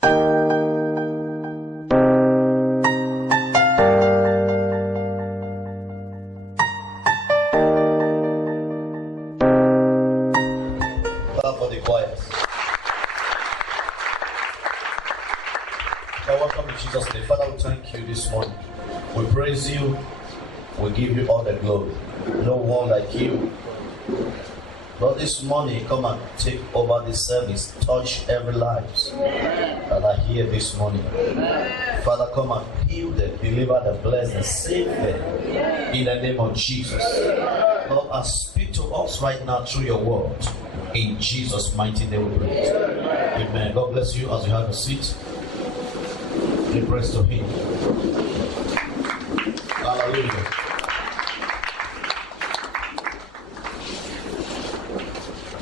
For the choir. So welcome in Jesus' name. Father, we thank you this morning. We praise you. We give you all the glory. No one like you. Lord, this morning, come and take over this service. Touch every life that are here this morning. Father, come and heal them, deliver them, bless them, save them. In the name of Jesus. Lord, and speak to us right now through your word. In Jesus' mighty name we pray. Amen. God bless you as you have a seat. Give praise to him. Hallelujah.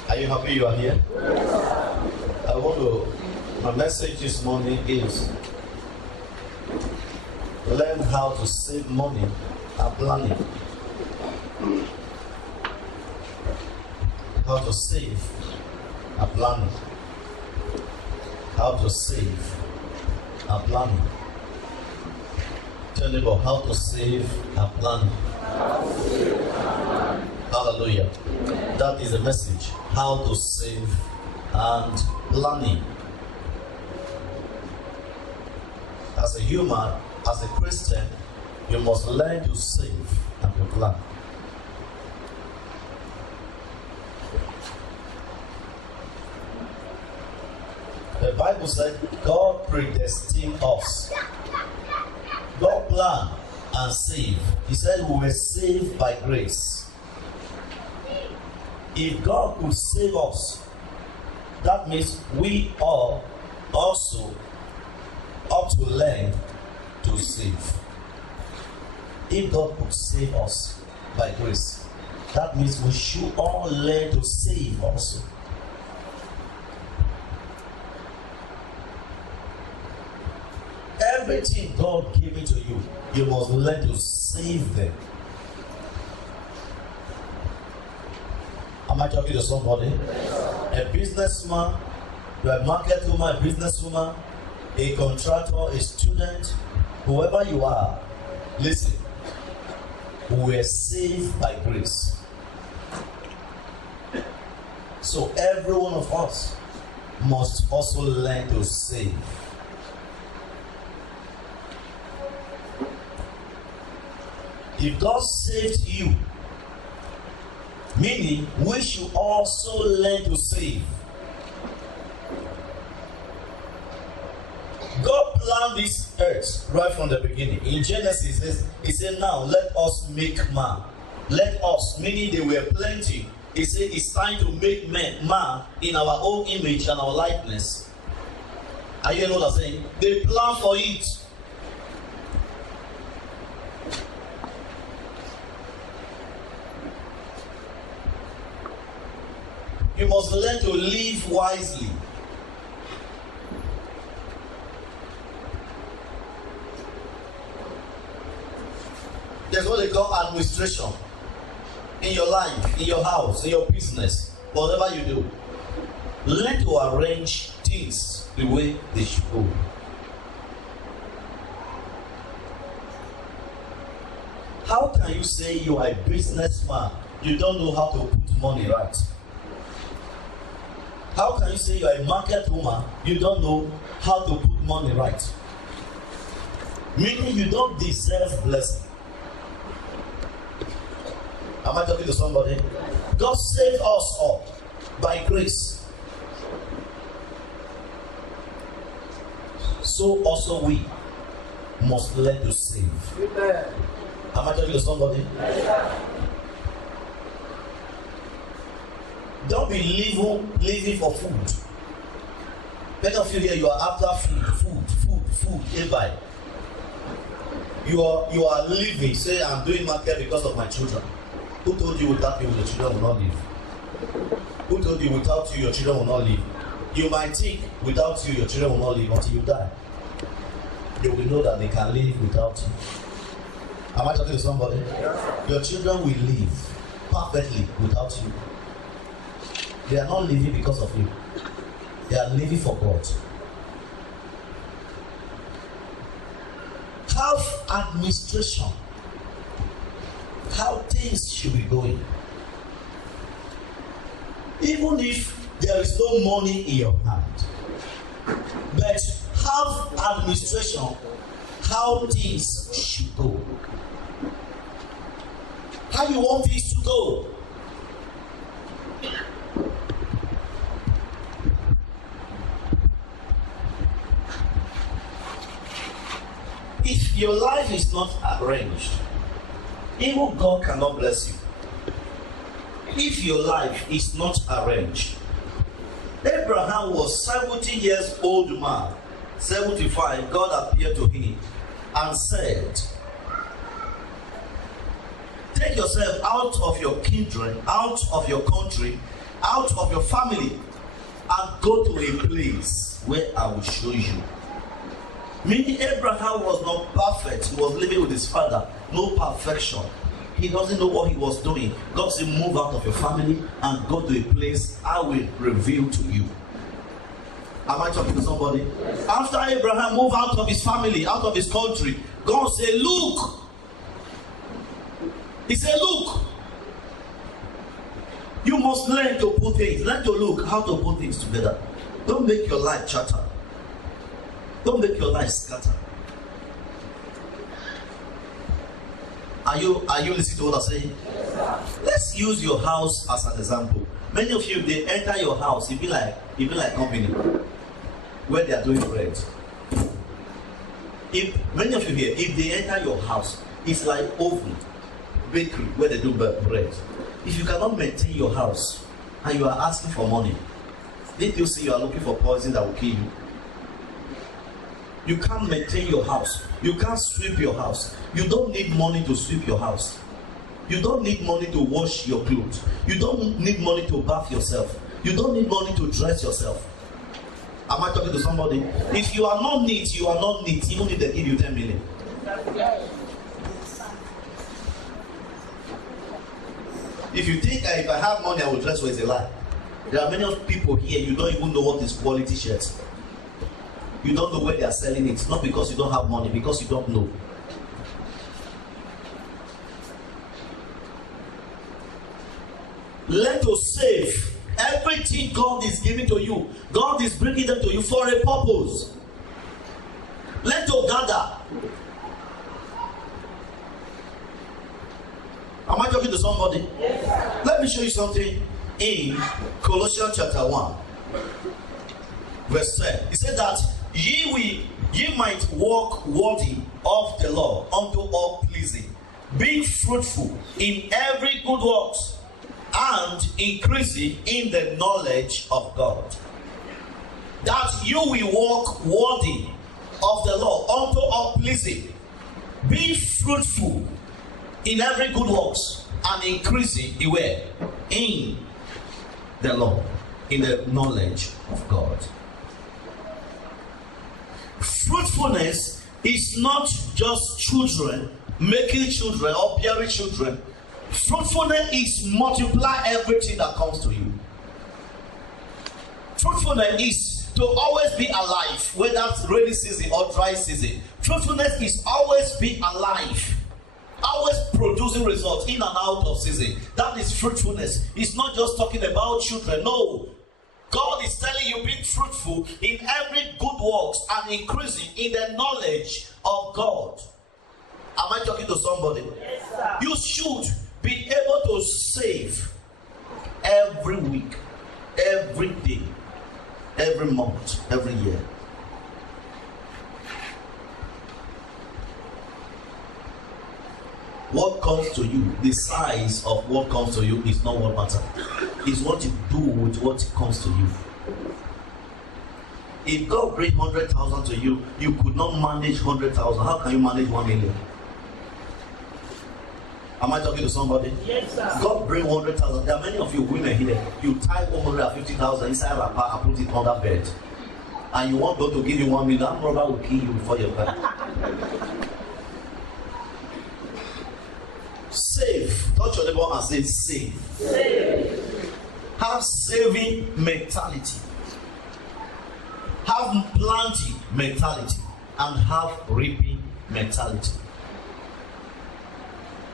Are you happy you are here? My message this morning is learn how to save money and planning. How to save and planning. How to save and planning. Tell them about how to save and planning. Hallelujah. That is the message. How to save and planning. As a human, as a Christian, you must learn to save and to plan. The Bible said God predestined us. God planned and saved. He said we were saved by grace. If God could save us, that means we all also ought to learn to save. If God could save us by grace, that means we should all learn to save also. Everything God gave it to you, you must learn to save them. Am I talking to somebody? A businessman, you are a market woman, a businesswoman, a contractor, a student, whoever you are, listen. We are saved by grace. So every one of us must also learn to save. If God saved you, meaning we should also learn to save. God planned this earth right from the beginning. In Genesis, he said, now let us make man. Let us, meaning they were plenty. He said it's time to make man in our own image and our likeness. Are you know what I'm saying? They planned for it. You must learn to live wisely. There's what they call administration. In your life, in your house, in your business, whatever you do. Learn to arrange things the way they should go. How can you say you are a businessman? You don't know how to put money right. How can you say you are a market woman? You don't know how to put money right. Meaning you don't deserve blessing. Am I talking to somebody? God saved us all by grace. So also we must learn to save. Amen. Am I talking to somebody? Amen. Don't be living for food. Many of you here, you are after food, everybody. You are living, say I'm doing market because of my children. Who told you without you, your children will not live? Who told you without you, your children will not live? You might think without you, your children will not live until you die. They will know that they can live without you. Am I talking to somebody? Your children will live perfectly without you. They are not living because of you. They are living for God. have administration. How things should be going. Even if there is no money in your hand, but have administration how things should go. How you want things to go. If your life is not arranged, even God cannot bless you. If your life is not arranged, Abraham was 70 years old man, 75, God appeared to him and said, take yourself out of your kindred, out of your country, out of your family, and go to a place where I will show you. Meaning Abraham was not perfect. He was living with his father. No perfection. He doesn't know what he was doing. God said, move out of your family and go to a place I will reveal to you. Am I talking to somebody? Yes. After Abraham moved out of his family, out of his country, God said, look. He said, look. You must learn to put things. Learn to look how to put things together. Don't make your life chatter. Don't make your life scatter. Are you listening to what I'm saying? Yes, let's use your house as an example. Many of you, they enter your house, it be like company where they are doing bread. If many of you here, if they enter your house, it's like oven, bakery where they do bread. If you cannot maintain your house and you are asking for money, did you see you are looking for poison that will kill you? You can't maintain your house. You can't sweep your house. You don't need money to sweep your house. You don't need money to wash your clothes. You don't need money to bath yourself. You don't need money to dress yourself. Am I talking to somebody? If you are not neat, you are not neat, even if they give you 10 million. If you think if I have money, I will dress well, it's a lie. There are many people here, you don't even know what is quality shirts. You don't know where they are selling it. Not because you don't have money, because you don't know. Learn to save. Everything God is giving to you, God is bringing them to you for a purpose. Learn to gather. Am I talking to somebody? Yes. Let me show you something in Colossians chapter 1, verse 10. It said that ye might walk worthy of the Lord unto all pleasing, being fruitful in every good works, and increasing in the knowledge of God. That you will walk worthy of the Lord unto all pleasing, be fruitful in every good works, and increasing the way in the Lord, in the knowledge of God. Fruitfulness is not just children making children or bearing children. Fruitfulness is multiply everything that comes to you. Fruitfulness is to always be alive, whether it's rainy season or dry season. Fruitfulness is always be alive, always producing results in and out of season. That is fruitfulness. It's not just talking about children. No. God is telling you, be fruitful in every good works and increasing in the knowledge of God. Am I talking to somebody? Yes, sir. You should be able to save every week, every day, every month, every year. What comes to you, the size of what comes to you is not what matters. It's what you do with what comes to you. If God brings 100,000 to you, you could not manage 100,000. How can you manage 1 million? Am I talking to somebody? Yes, sir. God bring 100,000. There are many of you women here. You type 150,000 inside a wrapper and put it on that bed. And you want God to give you 1 million. That brother will kill you before your bed. Save. Touch your neighbor and say save. Save. Have saving mentality. Have planting mentality. And have reaping mentality.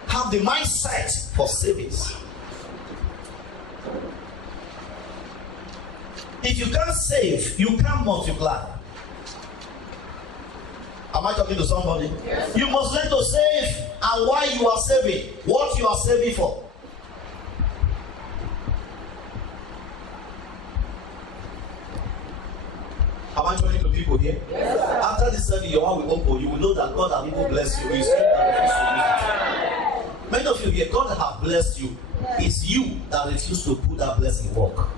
Have the mindset for savings. If you can't save, you can't multiply. Am I talking to somebody? Yes. You must learn to save, and why you are saving, what you are saving for. Am I talking to people here? Yes, after this service, your heart will open. You will know that God has even blessed you. Many of you here, God has blessed you. It's you that refuse to put that blessing work.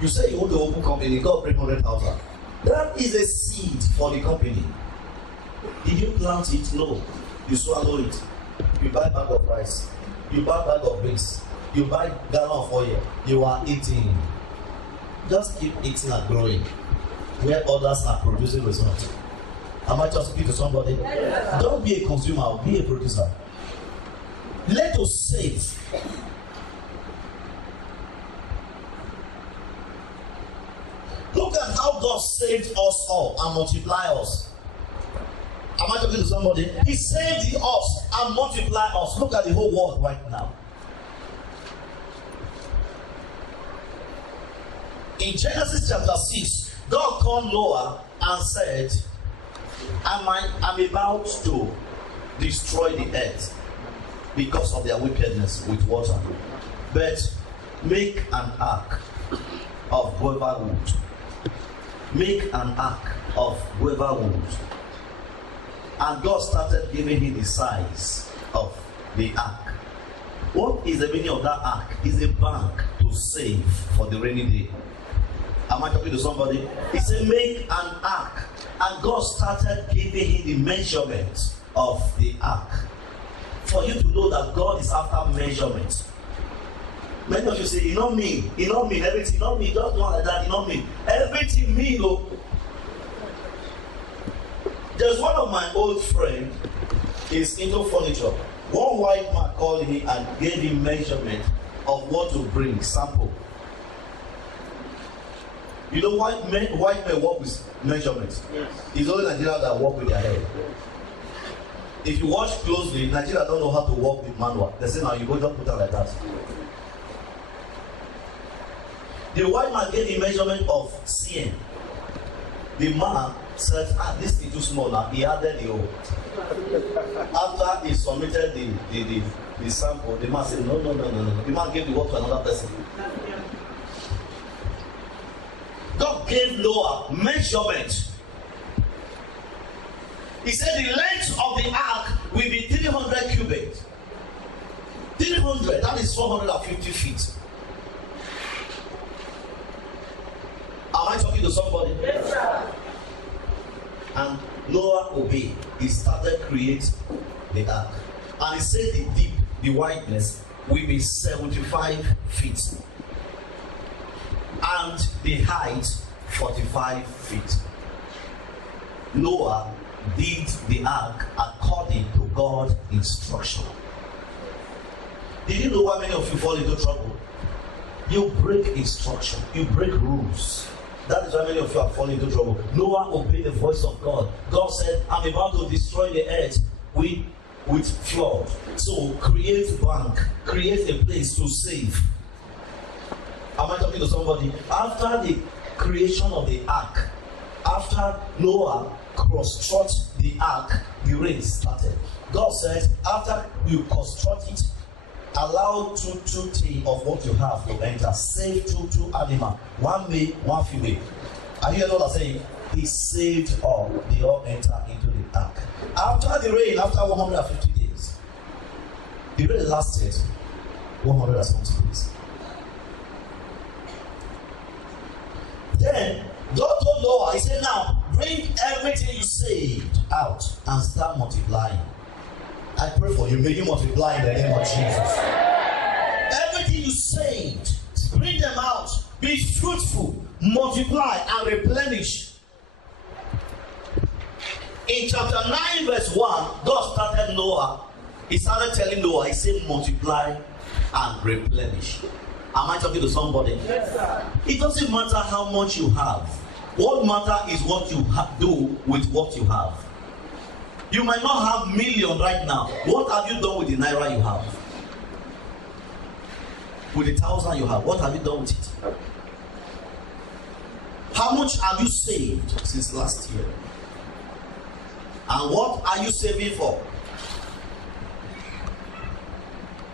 You say you want to open company, God bring 100,000. That is a seed for the company. Did you plant it? No. You swallow it. You buy bag of rice. You buy bag of beans. You buy gallon of oil. You are eating. Just keep eating and growing. Where others are producing results. Am I just speaking to somebody? Yes. Don't be a consumer, be a producer. Let us save. Look at how God saved us all and multiply us. Am I talking to somebody? He saved us and multiply us. Look at the whole world right now. In Genesis chapter 6, God called Noah and said, I'm about to destroy the earth because of their wickedness with water. But make an ark of guava wood. Make an ark of guava wood. And God started giving him the size of the ark. What is the meaning of that ark? It's a bank to save for the rainy day. Am I talking to somebody? He said, make an ark. And God started giving him the measurement of the ark. For you to know that God is after measurement. Many of you say, you know me, everything, you know me, just not like that, you know me. Everything me, you know. There's one of my old friends is into furniture. One white man called me and gave him measurement of what to bring, sample. You know, white men work with measurements. Yes. It's only Nigeria that work with their head. If you watch closely, Nigeria don't know how to work with manual. They say, now you go just put it like that. The white man gave the measurement of CM. The man said, this is too small now. He added the O. After he submitted the sample, the man said, no. The man gave the work to another person. God gave Noah measurement. He said the length of the ark will be 300 cubits. 300, that is 450 feet. Am I talking to somebody? Yes, sir. And Noah obeyed. He started creating the ark. And he said the deep, the wideness will be 75 feet. And the height 45 feet. Noah did the ark according to God's instruction. Did you know why many of you fall into trouble? You break instruction, you break rules. That is why many of you are falling into trouble. Noah obeyed the voice of God. God said, I'm about to destroy the earth with flood. So create bank, create a place to save. Am I talking to somebody? After the creation of the ark, after Noah construct the ark, the rain started. God said, after you construct it, allow two things of what you have to enter. Save two animals, one male, one female. Are you hearing what I'm saying? He saved all. They all enter into the ark. After the rain, after 150 days, the rain lasted 120 days. Then God told Noah, he said, now bring everything you saved out and start multiplying. I pray for you, may you multiply in the name of Jesus. Everything you saved, bring them out, be fruitful, multiply and replenish. In chapter 9 verse 1, God started Noah. He started telling Noah, he said multiply and replenish. Am I talking to somebody? Yes, sir. It doesn't matter how much you have. What matters is what you do with what you have. You might not have million right now. What have you done with the naira you have? With the 1,000 you have, what have you done with it? How much have you saved since last year? And what are you saving for?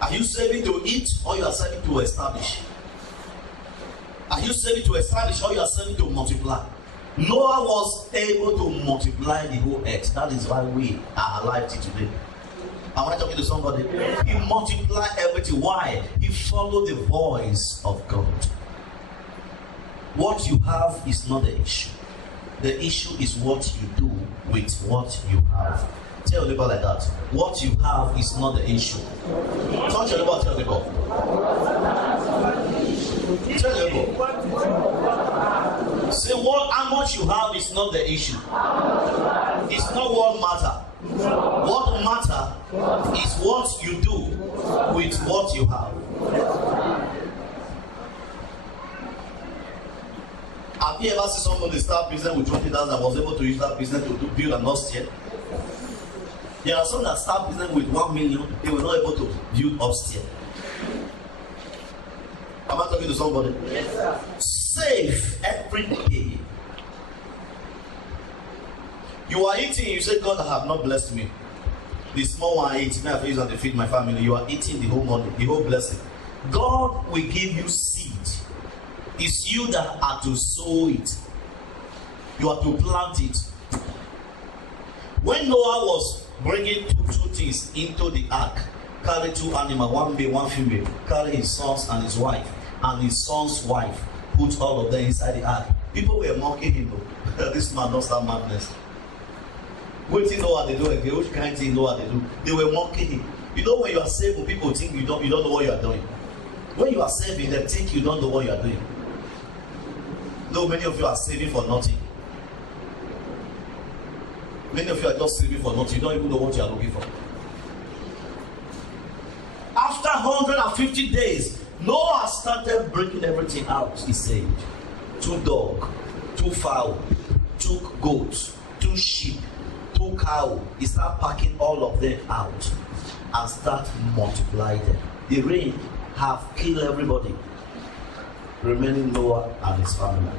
Are you saving to eat, or you are saving to establish? Are you saving to establish, or you are saving to multiply? Noah was able to multiply the whole earth. That is why we are alive today. Am I talking to somebody? He multiplied everything. Why? He followed the voice of God. What you have is not the issue. The issue is what you do with what you have. Tell people like that. What you have is not the issue. Touch your neighbor, tell people. Tell people. Say how much you have is not the issue. It's not what matter. What matter is what you do with what you have. Have you ever seen somebody start business with 20,000 and was able to use that business to build an upstairs? There are some that start business with 1 million, they were not able to build upstairs. Am I talking to somebody? Yes, sir. Save every day. You are eating, you say, God have not blessed me. The small one I eat, I use to feed my family. You are eating the whole money, the whole blessing. God will give you seed. It's you that are to sow it. You are to plant it. When Noah was bringing two things into the ark, carry 2 animals, 1 male, 1 female, carry his sons and his wife, and his son's wife, put all of them inside the ark. People were mocking him. This man don't start madness. What do you know what they do again? Which kind of thing you know what they do? They were mocking him. You know, when you are saving, people think you don't know what you are doing. When you are saving, they think you don't know what you are doing. No, many of you are saving for nothing. Many of you are just saving for nothing. You don't even know what you are looking for. After 150 days, Noah started breaking everything out. He saved 2 dogs, 2 fowl, 2 goats, 2 sheep, 2 cows. He started packing all of them out and start multiplying them. The rain have killed everybody, remaining Noah and his family.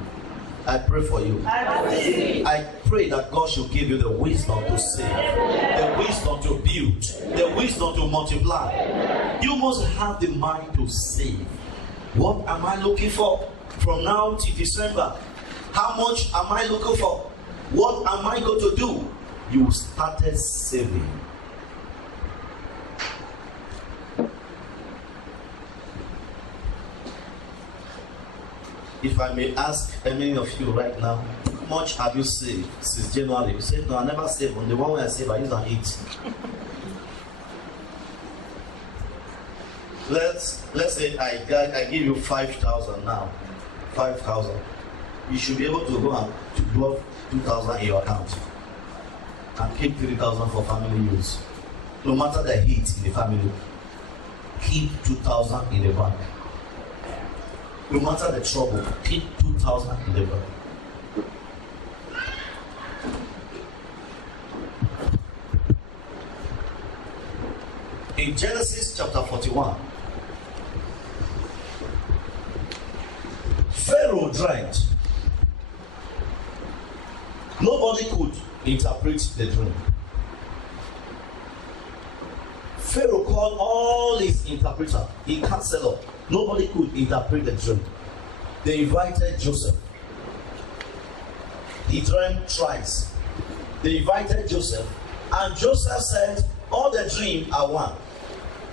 I pray for you. I pray that God should give you the wisdom to save, the wisdom to build, the wisdom to multiply. You must have the mind to save. What am I looking for from now to December? How much am I looking for? What am I going to do? You started saving. If I may ask any of you right now, how much have you saved since January? You say, no, I never saved. On the one way I save, I use and eat. Let's say I give you 5,000 now. 5,000. You should be able to go and to drop 2,000 in your account and keep 3,000 for family use. No matter the heat in the family, keep 2,000 in the bank. No matter the trouble, keep 2,000 in the bank. In Genesis chapter 41, Pharaoh dreamed. Nobody could interpret the dream. Pharaoh called all his interpreters. He canceled up. Nobody could interpret the dream. They invited Joseph. He dreamed thrice. They invited Joseph, and Joseph said, all the dreams are one.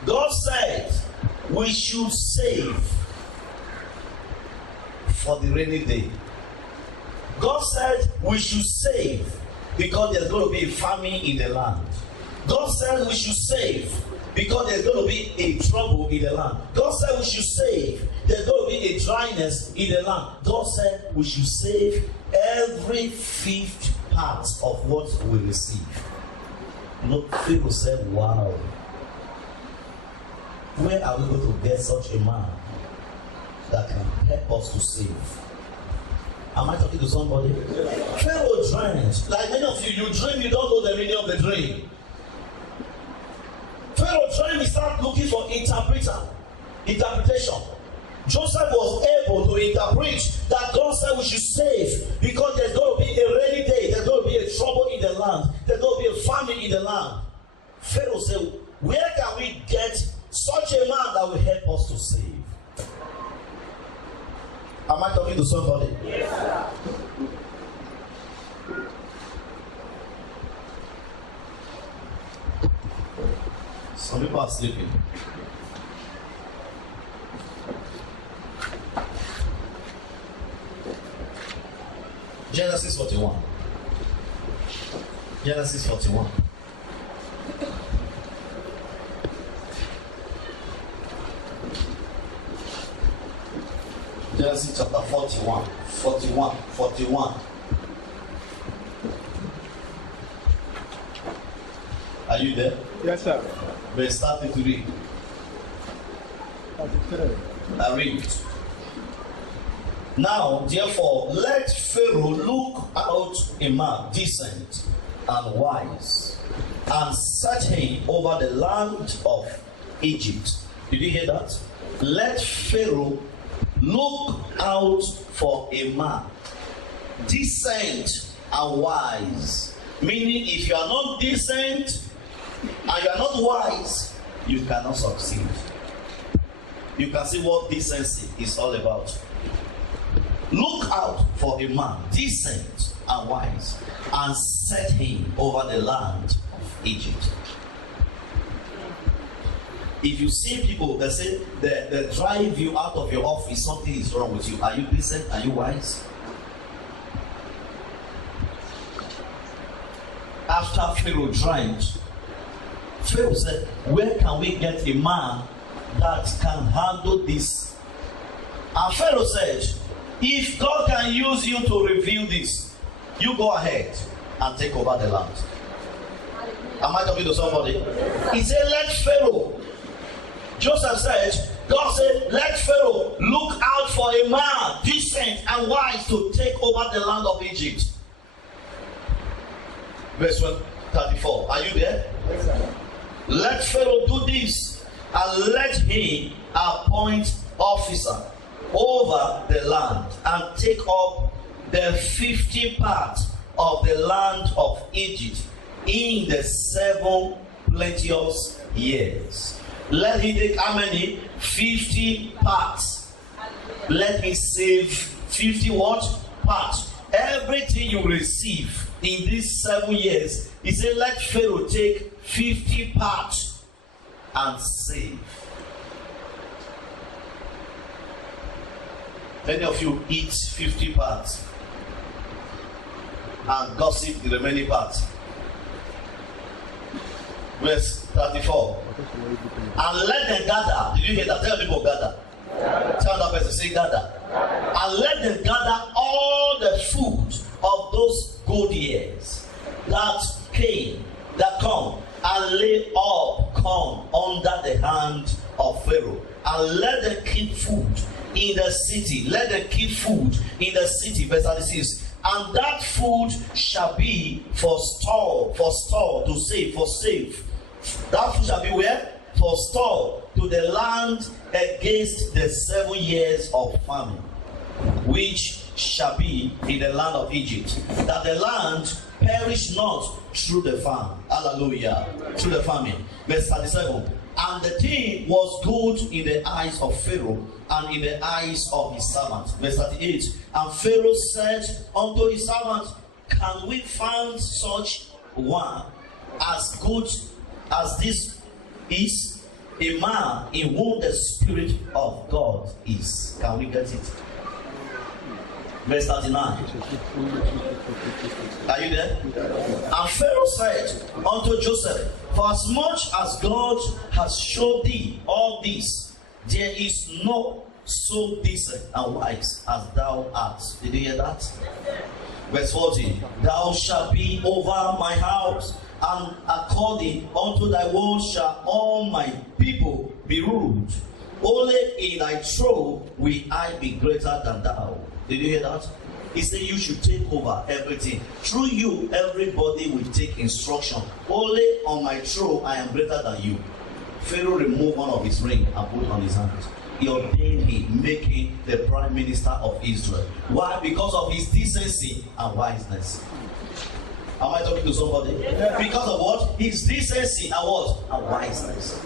God said we should save for the rainy day. God said we should save because there's going to be a famine in the land. God said we should save because there's going to be a trouble in the land. God said we should save. There's going to be a dryness in the land. God said we should save every 5th part of what we receive. You know, people said, wow, where are we going to get such a man that can help us to save? Am I talking to somebody? Pharaoh dreamed different. Like many of you, you dream, you don't know the meaning of the dream. Pharaoh dream, he start looking for interpretation. Joseph was able to interpret that God said we should save because there's going to be a rainy day, there's going to be a trouble in the land, there's going to be a famine in the land. Pharaoh said, where can we get such a man that will help us to save? Am I talking to somebody? Yes, sir. Some people are sleeping. Genesis 41. Genesis 41. Genesis chapter 41. 41. Are you there? Yes, sir. Verse 33. I read. Now, therefore, let Pharaoh look out a man decent and wise, and set him over the land of Egypt. Did you hear that? Let Pharaoh look out for a man decent and wise. Meaning, if you are not decent and you are not wise, you cannot succeed. You can see what decency is all about. Look out for a man decent and wise, and set him over the land of Egypt. If you see people that say they drive you out of your office, something is wrong with you. Are you decent? Are you wise? After Pharaoh dreamed, Pharaoh said, where can we get a man that can handle this? And Pharaoh said, if God can use you to reveal this, you go ahead and take over the land. Am I talking to somebody? He said, let Pharaoh. Joseph said, God said, let Pharaoh look out for a man decent and wise to take over the land of Egypt. Verse 34. Are you there? Yes, sir. Let Pharaoh do this, and let him appoint officer over the land, and take up the 50 part of the land of Egypt in the 7 plenteous years. Let him take how many? 50 parts. Let me save 50 what? Parts. Everything you receive in these 7 years, he said, let Pharaoh take 50 parts and save. Many of you eat 50 parts and gossip the remaining parts. Verse 34. And let them gather. Did you hear that? Tell people gather. Tell that person, say gather. And let them gather all the food of those good years that come and lay up corn under the hand of Pharaoh, and let them keep food in the city. Let them keep food in the city. Verse 36. And that food shall be for store, to save, for save. That food shall be where? For store to the land against the 7 years of famine, which shall be in the land of Egypt, that the land perish not through the famine. Hallelujah. Through the famine. Verse 37. And the thing was good in the eyes of Pharaoh and in the eyes of his servants. Verse 38. And Pharaoh said unto his servants, can we find such one as good as this is, a man in whom the Spirit of God is? Can we get it? Verse 39. Are you there? And Pharaoh said unto Joseph, for as much as God has showed thee all this, there is no so decent and wise as thou art. Did you hear that? Verse 40. Thou shalt be over my house, and according unto thy word shall all my people be ruled. Only in thy throne will I be greater than thou. Did you hear that? He said you should take over everything. Through you, everybody will take instruction. Only on my throne I am greater than you. Pharaoh removed one of his ring and put on his hand. He ordained him, making the prime minister of Israel. Why? Because of his decency and wiseness. Am I talking to somebody? Yeah. Because of what? His decency and what? And wiseness.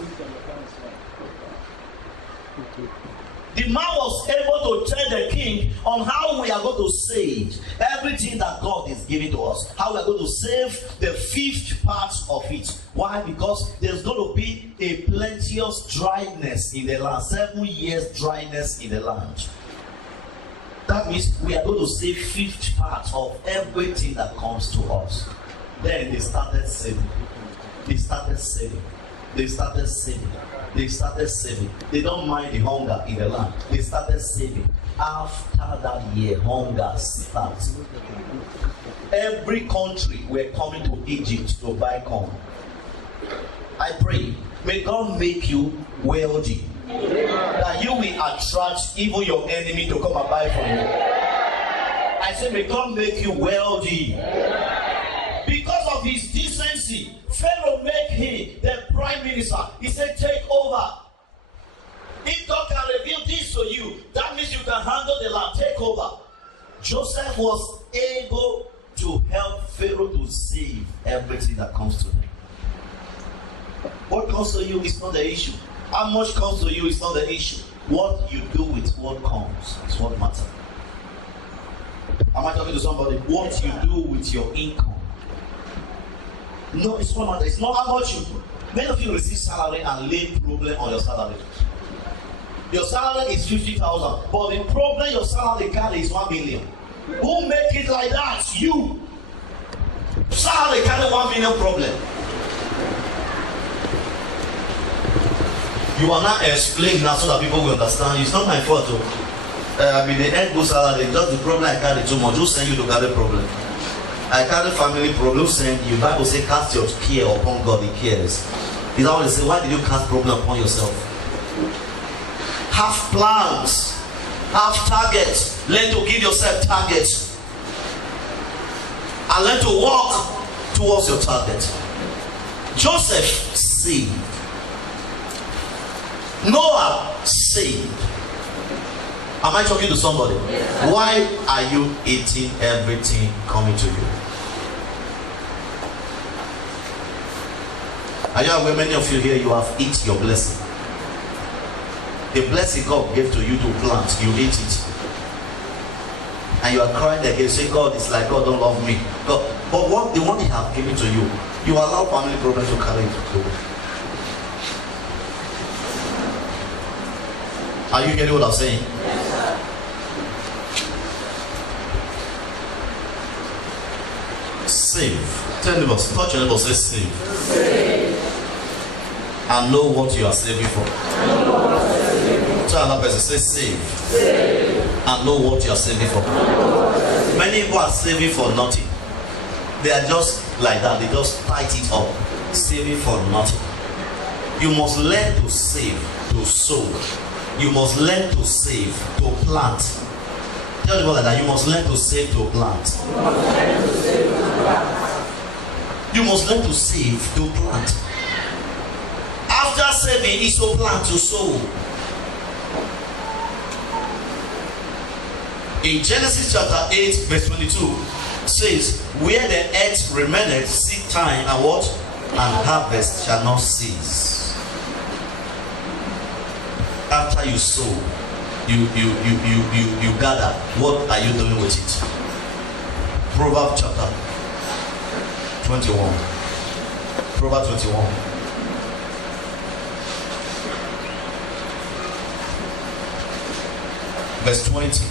The man was able to tell the king on how we are going to save everything that God is giving to us. How we are going to save the fifth part of it. Why? Because there's going to be a plenteous dryness in the land. 7 years dryness in the land. That means we are going to save fifth part of everything that comes to us. Then they started saving. They started saving. They started saving. They started saving. They don't mind the hunger in the land. They started saving. After that year, hunger starts. Every country were coming to Egypt to buy corn. I pray, may God make you wealthy. That you will attract even your enemy to come and buy from you. I say, may God make you wealthy. Because of his decency, Pharaoh made him the prime minister. He said, take over. If God can reveal this to you, that means you can handle the land. Take over. Joseph was able to help Pharaoh to save everything that comes to him. What comes to you is not the issue. How much comes to you is not the issue. What you do with what comes is what matters. Am I talking to somebody? What you do with your income. No, it's what matters. It's not how much you do. Many of you receive salary and lay problem on your salary. Your salary is 50,000, but the problem your salary carry is 1 million. Who make it like that? You. Salary carry 1 million problem. You are not explaining now so that people will understand. It's not my fault. I mean, the end goes salary. Just the problem I carry too much. Who send you to carry problem? I carry family problems. Send you. Bible say cast your care upon God. He cares. Is that what they say? Why did you cast problem upon yourself? Have plans. Have targets. Learn to give yourself targets. And learn to walk towards your target. Joseph saved. Noah saved. Am I talking to somebody? Yes. Why are you eating everything coming to you? Are you aware many of you here, you have eaten your blessing? The blessing God gave to you to plant, you ate it. And you are crying again, say, God, it's like God don't love me. God, but what the one He has given to you, you allow family problems to carry it to. Are you getting what I'm saying? Yes, sir. Save. Tell the boss, touch your neighbor, say save. Save. And know what you are saving for. Tell another person, say save. Save. And know what you are saving for. Many people are saving for nothing. They are just like that, they just tight it up. Saving for nothing. You must learn to save, to sow. You must learn to save, to plant. Tell people like that. You must learn to save, to plant. You must learn to save, to plant. After saving is to plant, to sow. In Genesis chapter 8, verse 22, says, where the earth remaineth, seed time and what? And harvest shall not cease. After you sow, you gather. What are you doing with it? Proverbs chapter 21. Proverbs 21. Verse 20.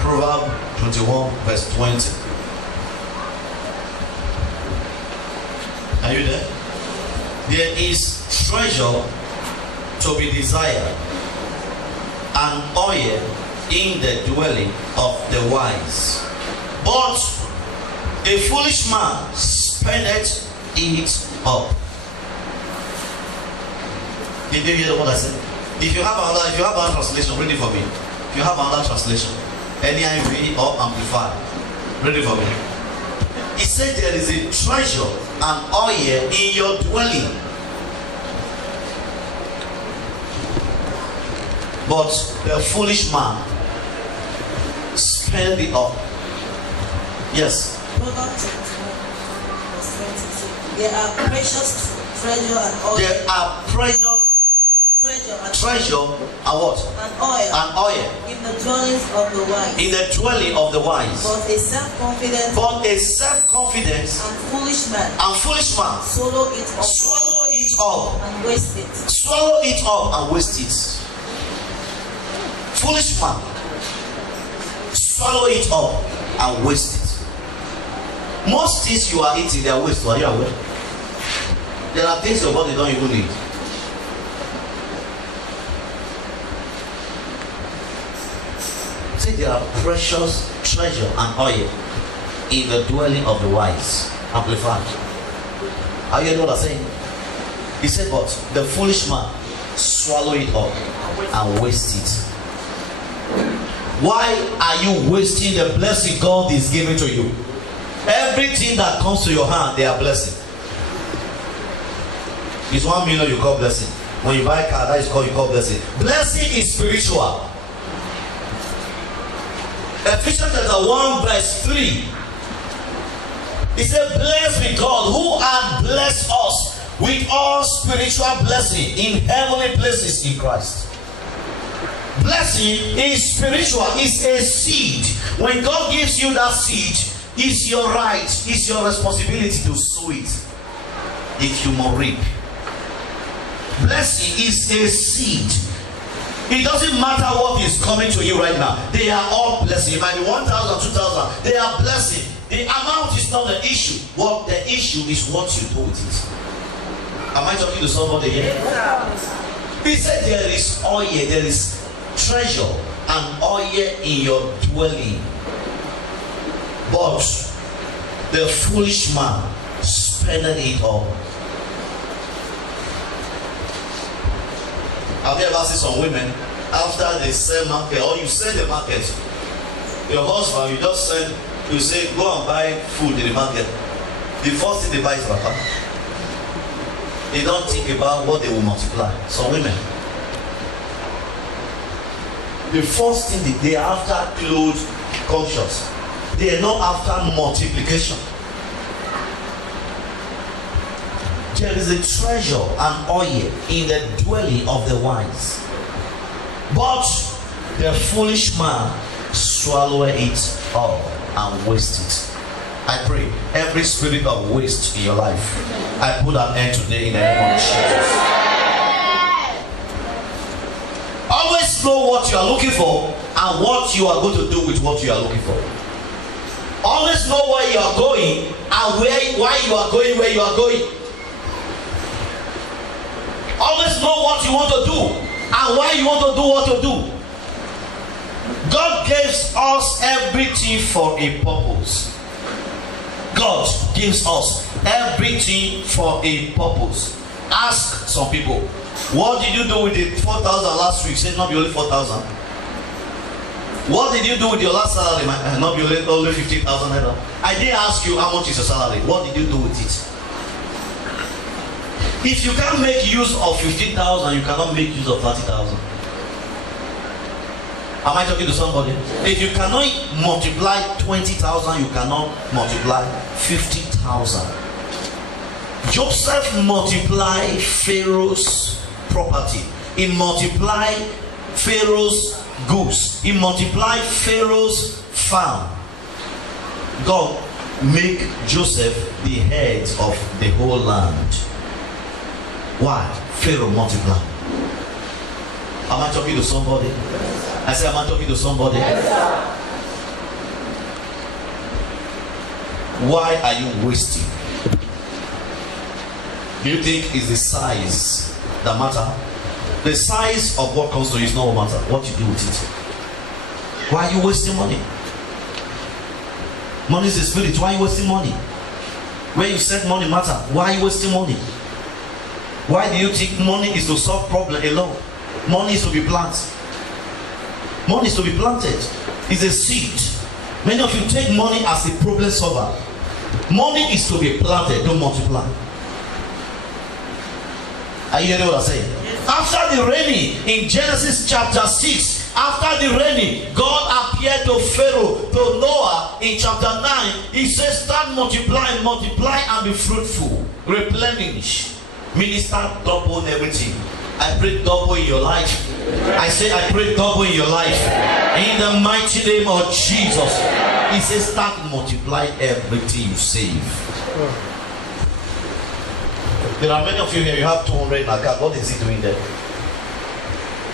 Proverbs 21, verse 20. Are you there? There is treasure to be desired, and oil in the dwelling of the wise, but a foolish man spendeth it up. Did you hear what I said? If you have another translation, read it for me. If you have another translation, NIV or Amplified. Ready for me? He said there is a treasure and oil in your dwelling, but the foolish man spend it all. Yes. There are precious treasure and oil. There are precious treasure and what? And oil. And oil. In the dwellings of the wise. In the dwelling of the wise. But a self-confident. And foolish man. Swallow it up. And waste it. Swallow it up and waste it. Foolish man. Swallow it up and waste it. Most things you are eating, they are waste. Are you aware? There are things your body don't even need. Say there are precious treasure and oil in the dwelling of the wise. Amplified. Are you know what I'm saying? He said, but the foolish man swallow it up and waste it. Why are you wasting the blessing God is giving to you? Everything that comes to your hand, they are blessing. It's 1 million you call blessing. When you buy a car, that is called you call blessing. Blessing is spiritual. Ephesians chapter 1 verse 3. He said, blessed be God who hath blessed us with all spiritual blessing in heavenly places in Christ. Blessing is spiritual, it's a seed. When God gives you that seed, it's your right, it's your responsibility to sow it if you must reap. Blessing is a seed. It doesn't matter what is coming to you right now. They are all blessing. It might be 1,000, 2,000. They are blessing. The amount is not the issue. What the issue is what you do with it. Am I talking to somebody here? He said there is oil, there is treasure and oil in your dwelling, but the foolish man spending it all. Have you ever seen some women after they sell market or you sell the market, your husband, you just send, you say go and buy food in the market, the first thing they buy is wrapper. They don't think about what they will multiply. Some women, the first thing they are after clothes conscious. They are not after multiplication. There is a treasure and oil in the dwelling of the wise, but the foolish man swallow it all and waste it. I pray every spirit of waste in your life, I put an end today in the name of Jesus. Always know what you are looking for and what you are going to do with what you are looking for. Always know where you are going and why you are going where you are going. Always know what you want to do and why you want to do what you do. God gives us everything for a purpose. God gives us everything for a purpose. Ask some people, what did you do with the 4,000 last week? Say not be only 4,000. What did you do with your last salary? Not be only 50,000 naira. I didn't ask you how much is your salary. What did you do with it? If you can't make use of 15,000, you cannot make use of 30,000. Am I talking to somebody? If you cannot multiply 20,000, you cannot multiply 50,000. Joseph multiplied Pharaoh's property. He multiplied Pharaoh's goods. He multiplied Pharaoh's farm. God make Joseph the head of the whole land. Why? Pharaoh multiplied. Am I talking to somebody? I said, am I talking to somebody? Yes, sir. Why are you wasting? Do you think it's the size that matter? The size of what comes to you is not what matter. What you do with it. Why are you wasting money? Money is a spirit. Why are you wasting money? Where you set money matter. Why are you wasting money? Why do you think money is to solve problem alone? Money is to be planted. Money is to be planted. It's a seed. Many of you take money as a problem solver. Money is to be planted, don't multiply. Are you hearing what I'm saying? Yes. After the raining in Genesis chapter 6, after the raining, God appeared to Pharaoh, to Noah in chapter 9. He says, start multiplying, multiply and be fruitful, replenish, minister double everything. I pray double in your life. I say I pray double in your life. In the mighty name of Jesus. He says start multiplying everything you save. There are many of you here, you have 200 in account. What is it doing there?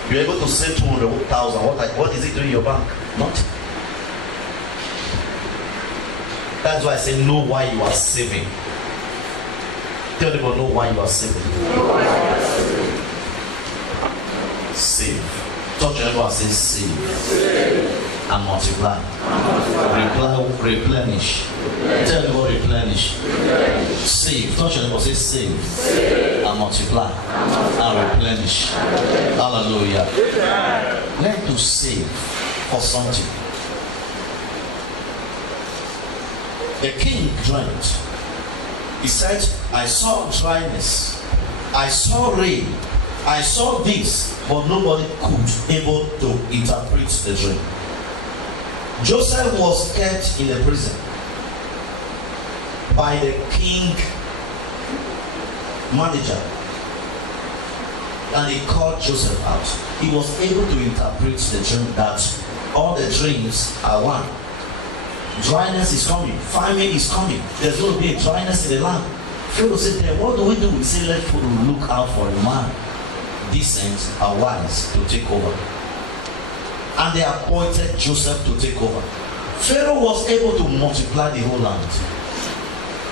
You're able to save 200,000. What is it doing in your bank? Nothing. That's why I say know why you are saving. Tell them know why you are saving. Save. Touch your neighbor and say save. And multiply. Replenish. Tell them what replenish. Save. Touch your neighbor and say save. And multiply. And replenish. Hallelujah. Learn to save for something. The king dreamt. He said, I saw dryness. I saw rain. I saw this, but nobody could able to interpret the dream. Joseph was kept in the prison by the king manager, and he called Joseph out. He was able to interpret the dream that all the dreams are one. Dryness is coming, famine is coming, there's going to be a dryness in the land. Pharaoh said, then what do? We say, let Pharaoh look out for a man decent and wise to take over. And they appointed Joseph to take over. Pharaoh was able to multiply the whole land.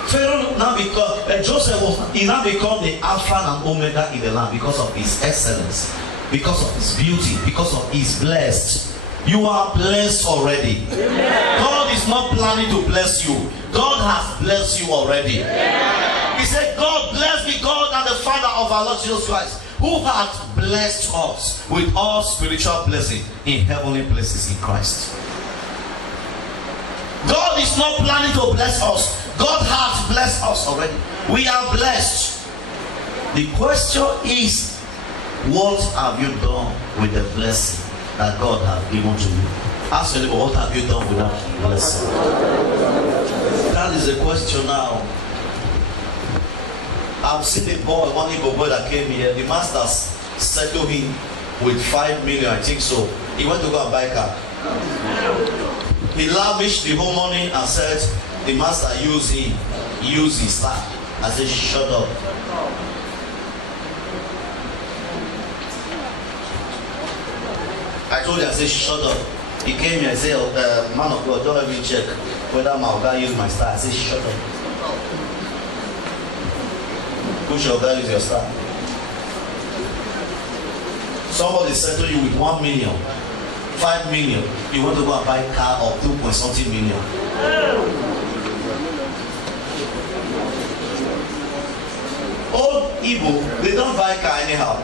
Pharaoh now he now become the Alpha and Omega in the land because of his excellence, because of his beauty, because of his blessed. You are blessed already. Amen. God is not planning to bless you. God has blessed you already. Amen. He said, God bless me, God and the Father of our Lord Jesus Christ, who hath blessed us with all spiritual blessing in heavenly places in Christ. God is not planning to bless us. God has blessed us already. We are blessed. The question is, what have you done with the blessing that God has given to you? Ask your neighbor, what have you done with that blessing? That is the question now. I've seen a boy, one Igbo boy that came here. The master settled him with 5 million, I think so. He went to go and buy a car. He lavished the whole money and said, the master use his star. I said, shut up. I told him, I said, shut up. He came here and said, man of God, don't let me check whether my guy use my star. I said, shut up. Push your value is your star. Somebody settle you with 1 million, 5 million. You want to go and buy a car of 2.something million. Old Igbo, they don't buy a car anyhow.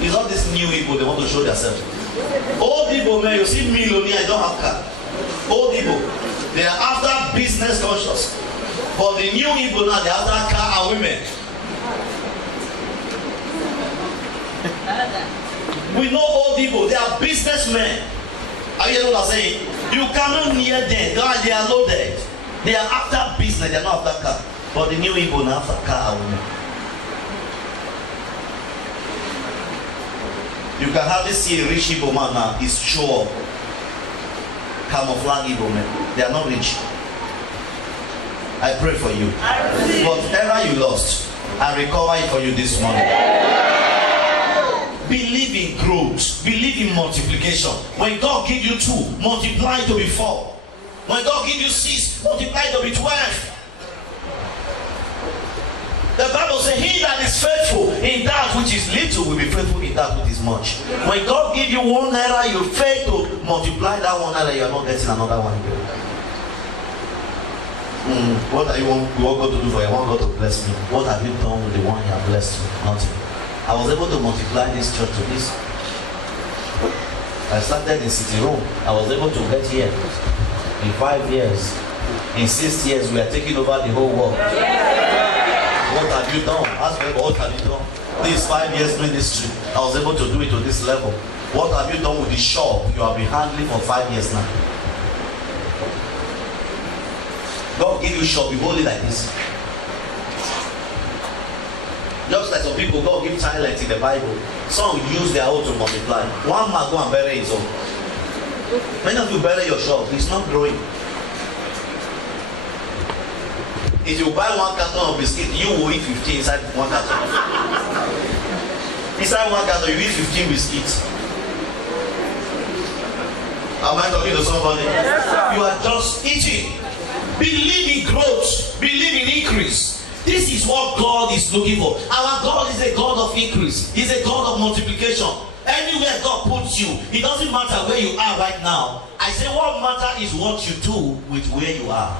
It's not this new Igbo, they want to show themselves. Old Igbo, man, you see millionaire, don't have car. Old Igbo, they are after business conscious. But the new Igbo now, they are after car and women. We know old people, they are businessmen. Are you hearing what I'm saying? You cannot near them. They are loaded. They are after business, they are not after car. But the new people are after car and women. You can hardly see a rich Igbo man now. He's sure. Camouflage Igbo men. They are not rich. I pray for you. Whatever you lost, I recover it for you this morning. Believe in growth. Believe in multiplication. When God gives you 2, multiply it to be 4. When God gives you 6, multiply it to be 12. The Bible says, he that is faithful in that which is little will be faithful in that which is much. When God gives you 1 naira, you fail to multiply that 1 naira, you are not getting another one. What do you want God to do for you? I want God to bless me. What have you done with the one He has blessed you? Nothing. I was able to multiply this church to this. I started in City Room. I was able to get here in 5 years. In 6 years, we are taking over the whole world. What have you done? Ask me, what have you done? This 5 years ministry, I was able to do it to this level. What have you done with the shop you have been handling for 5 years now? God give you shop, you hold it like this. Just like some people, God give talent in the Bible. Some use their own to multiply. One man go and bury his own. Many of you bury your shop, it's not growing. If you buy 1 carton of biscuit, you will eat 15 inside 1 carton. Inside 1 carton, you eat 15 biscuits. Am I talking to somebody? Yes, you are just eating. Believe in growth. Believe in increase. This is what God is looking for. Our God is a God of increase. He's a God of multiplication. Anywhere God puts you, it doesn't matter where you are right now. I say what matters is what you do with where you are.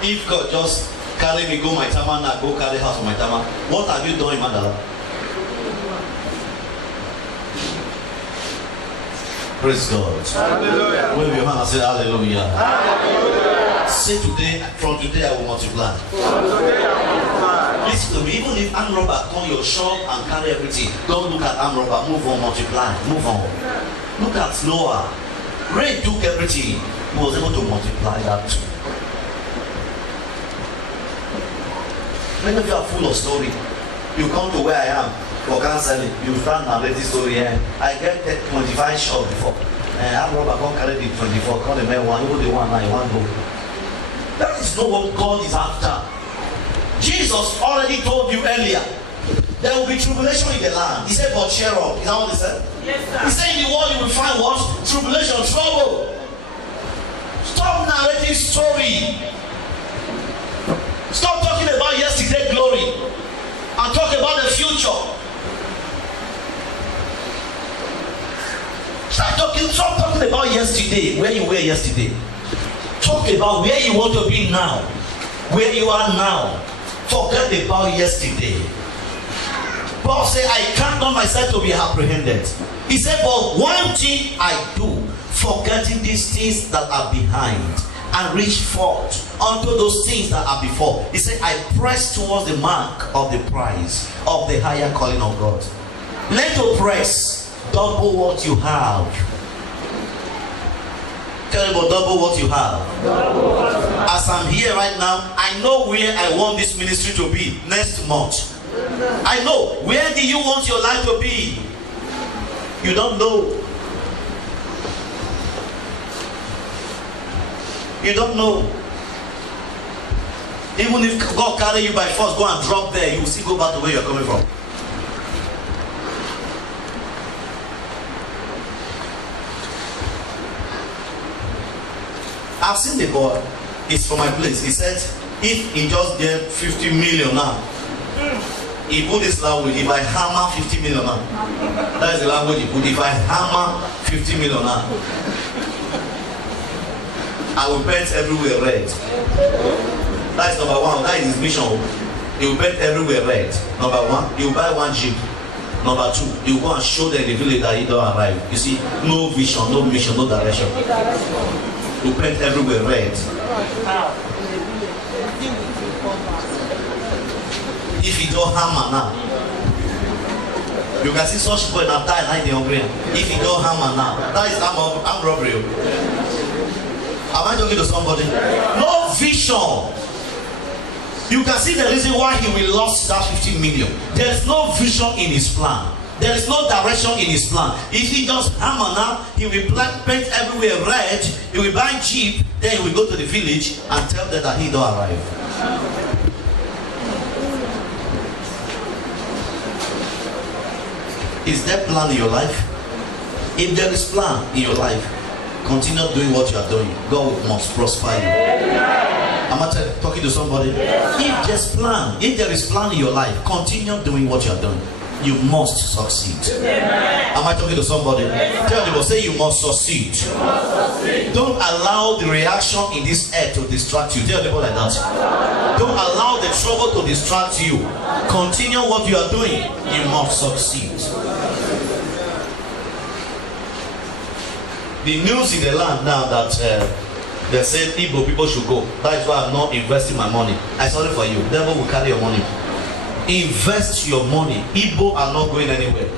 If God just carry me, go my tama now, go carry house for my tama, what have you done in Mandala? Praise God. Hallelujah. Wave your hand and say hallelujah. Hallelujah. Say today, from today I will multiply. Listen to me, even if arm robber come your shop and carry everything, don't look at arm robber, move on, multiply, move on. Look at Noah. Rain took everything, he was able to multiply that too. Many of you are full of story. You come to where I am for counseling, you start narrating story here. I get 25 shots before. I'm robber, come carry the 24, call the man one, you the one now, you want to go. That is not what God is after. Jesus already told you earlier, there will be tribulation in the land. He said, but cheer up. Is that what he said? Yes, sir. He said, in the world you will find what? Tribulation, trouble. Stop narrating story. Stop talking about yesterday glory and talk about the future. Stop talking about yesterday, where you were yesterday. Talk about where you want to be now, where you are now. Forget about yesterday. Paul said, I count on myself to be apprehended. He said, but one thing I do, forgetting these things that are behind and reach forth unto those things that are before. He said, I press towards the mark of the prize of the higher calling of God. Learn to press, double what you have. Tell me about double what you have. As I'm here right now, I know where I want this ministry to be next month. I know. Where do you want your life to be? You don't know. You don't know. Even if God carry you by force, go and drop there, you will still go back to where you're coming from. I've seen the boy. It's from my place. He said, if he just get 50 million now, he put this language, if I hammer 50 million now. That is the language he put. If I hammer 50 million now, I will paint everywhere red. That is number one. That is his mission. He will paint everywhere red. Number one, he will buy one jeep. Number two, he will go and show them in the village that he don't arrive. You see, no vision, no mission, no direction. He will paint everywhere red. If he don't hammer now, you can see such people that die like they hungry. If he don't hammer now, that is armed robbery. Am I talking to somebody? No vision. You can see the reason why he will lose that 15 million. There is no vision in his plan. There is no direction in his plan. If he just hammer now, he will paint everywhere red. He will buy jeep. Then he will go to the village and tell them that he don't arrive. Is there plan in your life? If there is plan in your life, continue doing what you are doing. God must prosper you. Am I talking to somebody? If there is plan in your life, continue doing what you are doing. You must succeed. Am I talking to somebody? Tell them, say you must succeed. Don't allow the reaction in this earth to distract you. Tell people like that. Don't allow the trouble to distract you. Continue what you are doing. You must succeed. The news in the land now that they said Igbo people should go. That is why I'm not investing my money. I'm sorry for you. Devil will carry your money. Invest your money. Igbo are not going anywhere.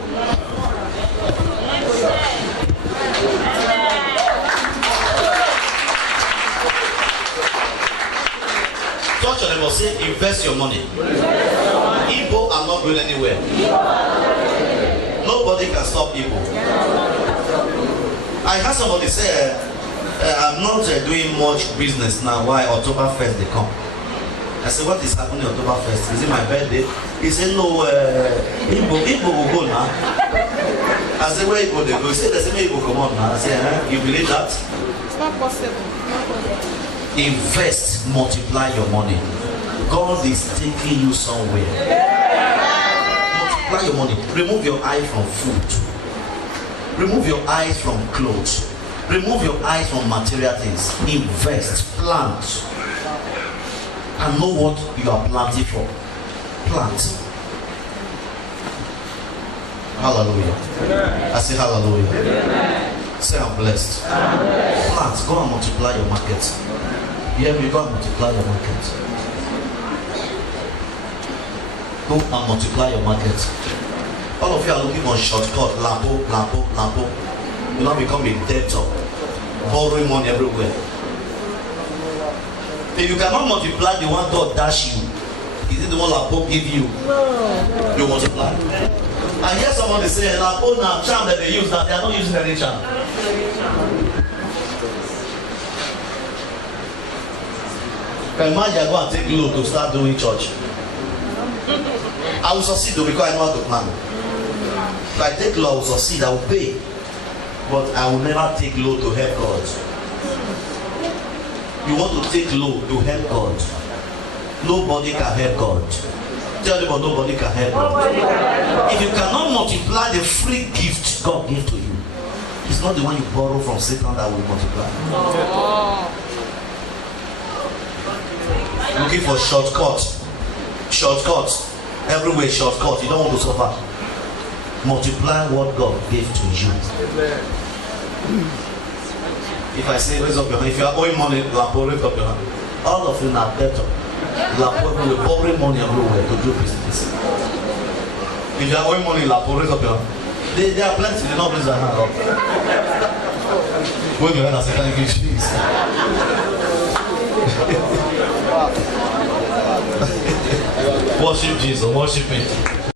Touch on them or say, invest your money. Igbo are not going anywhere. Nobody can stop Igbo. I heard somebody say, I'm not doing much business now. Why October 1st they come? I said, what is happening on October 1st? Is it my birthday? He said, no, Igbo will go now. I said, where Igbo they go? He said, they say, Igbo come on now. I said, you believe that? It's not possible. Invest, multiply your money. God is taking you somewhere. Multiply your money. Remove your eye from food. Remove your eyes from clothes. Remove your eyes from material things. Invest, plant, and know what you are planting for. Plant. Hallelujah. I say hallelujah. Say I'm blessed. Plant. Go and multiply your market. Yeah, we go and multiply your market. Go and multiply your market. All of you are looking for shortcut. Lambo. You now become a debtor. Borrowing money everywhere. If you cannot multiply the one God dash you, is it the one Lambo give you? No. You multiply. I hear somebody say, Lambo now charm that they use, that they are not using any charm. Can imagine I go and take loan to start doing church. I will succeed though because I know how to plan. If I take loan, I will succeed, I will pay. But I will never take loan to help God. You want to take loan to help God. Nobody can help God. Tell them nobody can help God. If you cannot multiply the free gift God gave to you, it's not the one you borrow from Satan that will multiply. Looking for shortcuts. Everywhere shortcut. You don't want to suffer. Multiply what God gave to you. If I say raise up your hand, if you are owing money, Lapo, raise up your hand. All of you are better. Lapo will borrow money everywhere to do business. If you are owing money, Lapo, raise up your hand. There are plenty. They don't raise their hand up. Wave your hand and say, thank you, Jesus. Worship Jesus, worship Him.